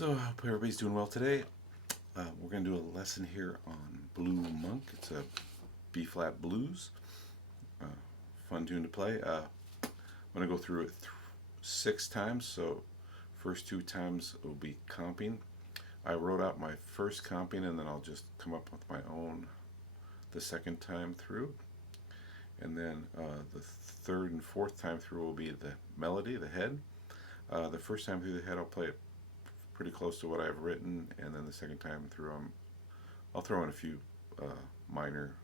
So I hope everybody's doing well today. We're going to do a lesson here on Blue Monk. It's a B flat blues. Uh, Fun tune to play. I'm going to go through it 6 times. So first 2 times will be comping. I wrote out my first comping and then I'll just come up with my own the second time through. And then the third and fourth time through will be the melody, the head. The first time through the head I'll play it pretty close to what I've written, and then the second time through I'll throw in a few uh, minor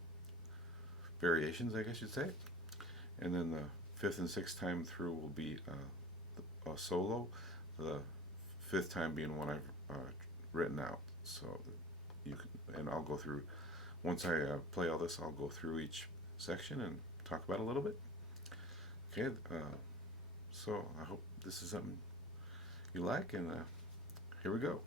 variations, I guess you'd say. And then the fifth and sixth time through will be a solo. The fifth time being one I've written out. So you can, and I'll go through. Once I play all this, I'll go through each section and talk about it a little bit. Okay. So I hope this is something you like, and here we go.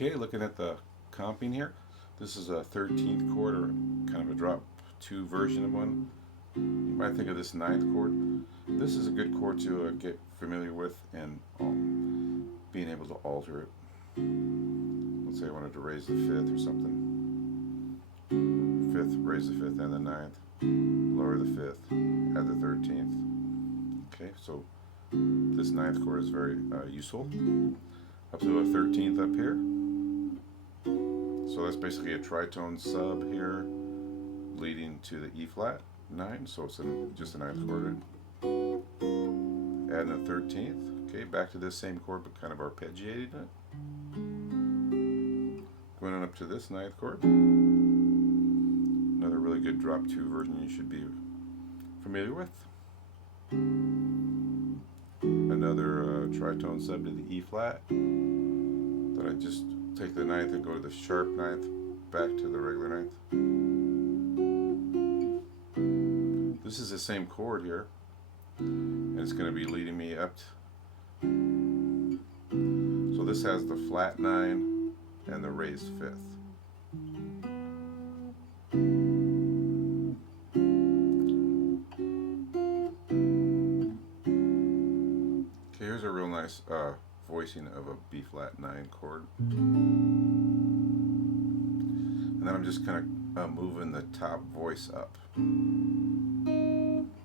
Okay, looking at the comping here. This is a 13th chord, or kind of a drop 2 version of one. You might think of this ninth chord. This is a good chord to get familiar with and being able to alter it. Let's say I wanted to raise the fifth or something. Fifth, raise the fifth and the ninth. Lower the fifth, add the 13th. Okay, so this ninth chord is very useful. Up to a 13th up here. So that's basically a tritone sub here, leading to the E flat 9. So it's just a ninth chord. Adding a 13th. Okay, back to this same chord, but kind of arpeggiating it. Going on up to this ninth chord. Another really good drop 2 version you should be familiar with. Another tritone sub to the E flat. Then I just take the ninth and go to the sharp ninth, back to the regular ninth. This is the same chord here, and it's going to be leading me up. So this has the flat 9 and the raised fifth. Okay, here's a real nice voicing of a B flat 9 chord. And then I'm just kind of moving the top voice up.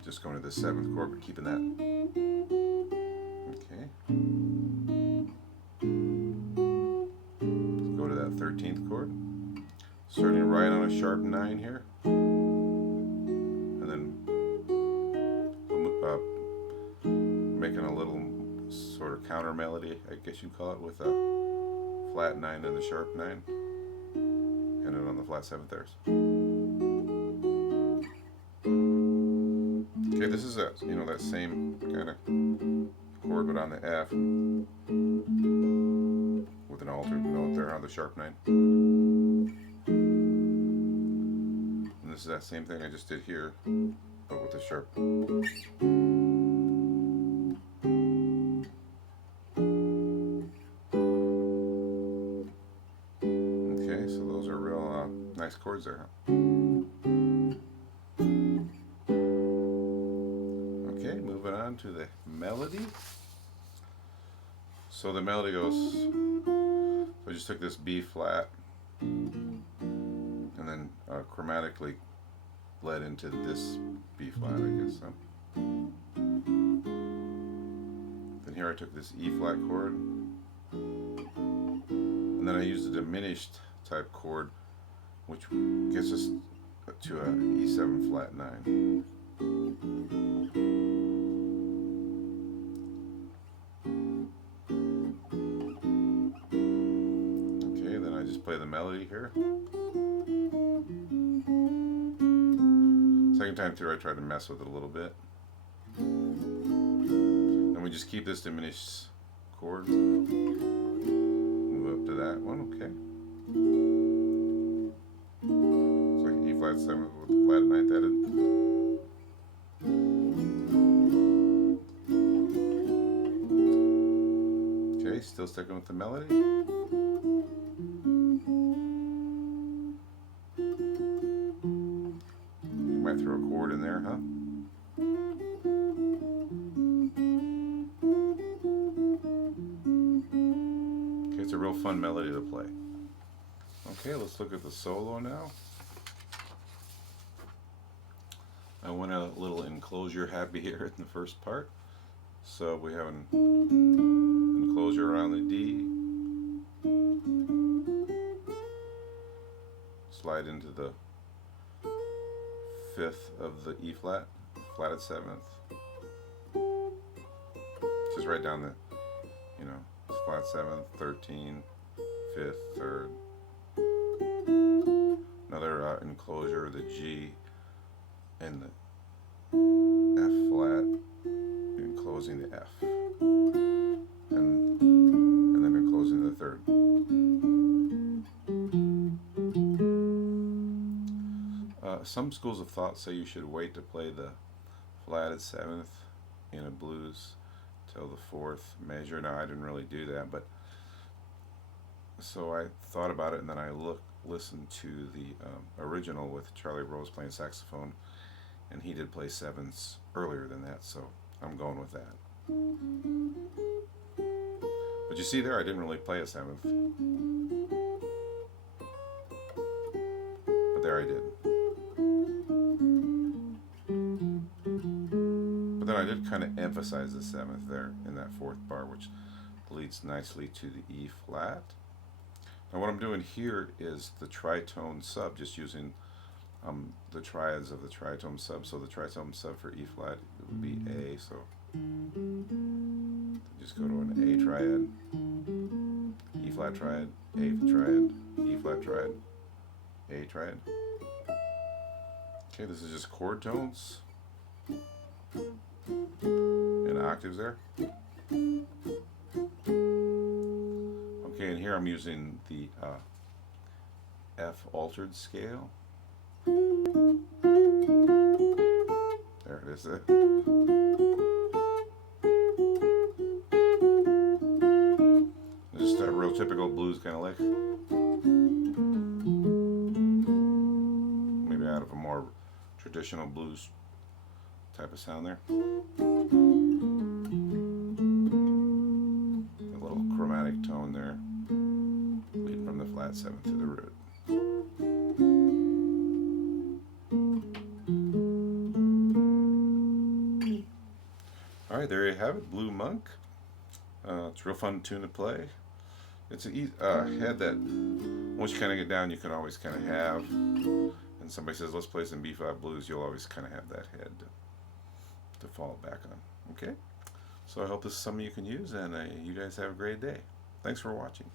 Just going to the 7th chord, but keeping that. Okay. Go to that 13th chord. Starting right on a sharp 9 here. And then making a little sort of counter melody, I guess you'd call it, with a flat 9 and the sharp 9. And then on the flat 7th there. Okay, this is that, you know, that same kind of chord but on the F with an altered note there on the sharp 9. And this is that same thing I just did here, but with the sharp. Okay, so those are real nice chords there, huh? Okay, moving on to the melody. So the melody goes, so I just took this B flat and then chromatically led into this B flat, I guess. So. Then here I took this E flat chord, and then I used a diminished type chord, which gets us to a E7 flat 9. Okay, then I just play the melody here. Second time through I tried to mess with it a little bit. Then we just keep this diminished chord. Move up to that one, okay. It's like E flat 7 with the flat 9th added. Okay, still sticking with the melody. You might throw a chord in there, huh? Okay, it's a real fun melody to play. Okay, let's look at the solo now. I went a little enclosure happy here in the first part. So we have an enclosure around the D. Slide into the 5th of the E flat, flatted 7th. Just right down the, you know, flat 7th, 13, 5th, 3rd. Another enclosure, the G, and the F flat, enclosing the F, and then enclosing the 3rd. Some schools of thought say you should wait to play the flatted 7th in a blues till the 4th measure. Now I didn't really do that, but so I thought about it, and then I listened to the original with Charlie Rose playing saxophone, and he did play 7ths earlier than that, so I'm going with that. But you see there, I didn't really play a 7th, but there I did. But then I did kind of emphasize the 7th there in that 4th bar, which leads nicely to the E flat. Now what I'm doing here is the tritone sub, just using the triads of the tritone sub. So the tritone sub for E flat would be A, so just go to an A triad, E flat triad, A triad, E flat triad, A triad. Okay, this is just chord tones and octaves there. Okay, and here I'm using the F altered scale. There it is. Just a real typical blues kind of lick. Maybe out of a more traditional blues type of sound there. flat 7 to the root. Alright, there you have it, Blue Monk. It's a real fun tune to play. It's an head that, once you kind of get down, you can always kind of have. And somebody says, let's play some B-flat blues, you'll always kind of have that head to fall back on. Okay? So I hope this is something you can use, and you guys have a great day. Thanks for watching.